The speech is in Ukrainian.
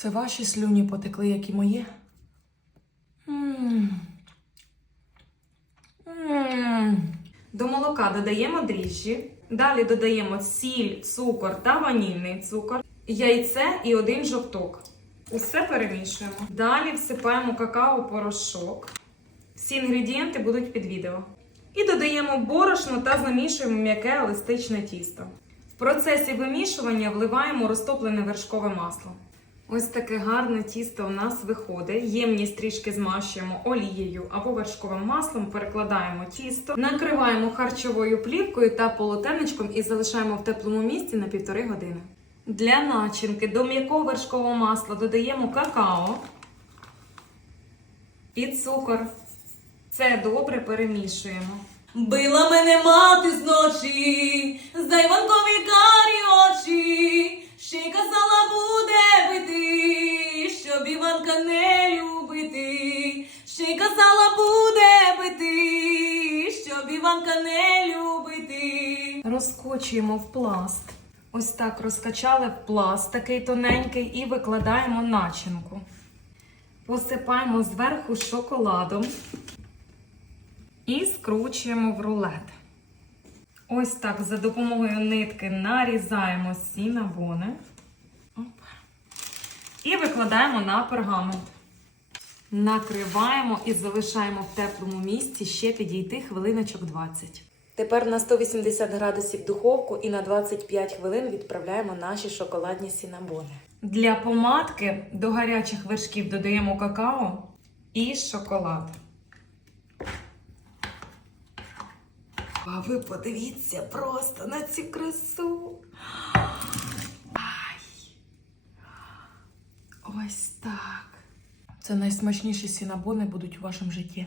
Це ваші слюні потекли, як і моє. М. М. До молока додаємо дріжджі. Далі додаємо сіль, цукор та ванільний цукор, яйце і один жовток. Усе перемішуємо. Далі всипаємо какао-порошок. Всі інгредієнти будуть під відео. І додаємо борошно та замішуємо м'яке еластичне тісто. В процесі вимішування вливаємо розтоплене вершкове масло. Ось таке гарне тісто у нас виходить. Ємність трішки змащуємо олією або вершковим маслом, перекладаємо тісто, накриваємо харчовою плівкою та полотенечком і залишаємо в теплому місці на півтори години. Для начинки до м'якого вершкового масла додаємо какао і цукор. Це добре перемішуємо. Била мене мати зночі, зайванкові карі Іванка не любити, ще й казала буде бити, щоб Іванка не любити. Розкочуємо в пласт. Ось так розкачали в пласт, такий тоненький, і викладаємо начинку. Посипаємо зверху шоколадом і скручуємо в рулет. Ось так за допомогою нитки нарізаємо сінабони. Оп. І викладаємо на пергамент. Накриваємо і залишаємо в теплому місці ще підійти хвилиночок 20. Тепер на 180 градусів духовку і на 25 хвилин відправляємо наші шоколадні сінабони. Для помадки до гарячих вершків додаємо какао і шоколад. А ви подивіться просто на цю красу. Ось так. Це найсмачніші сінабони будуть у вашому житті.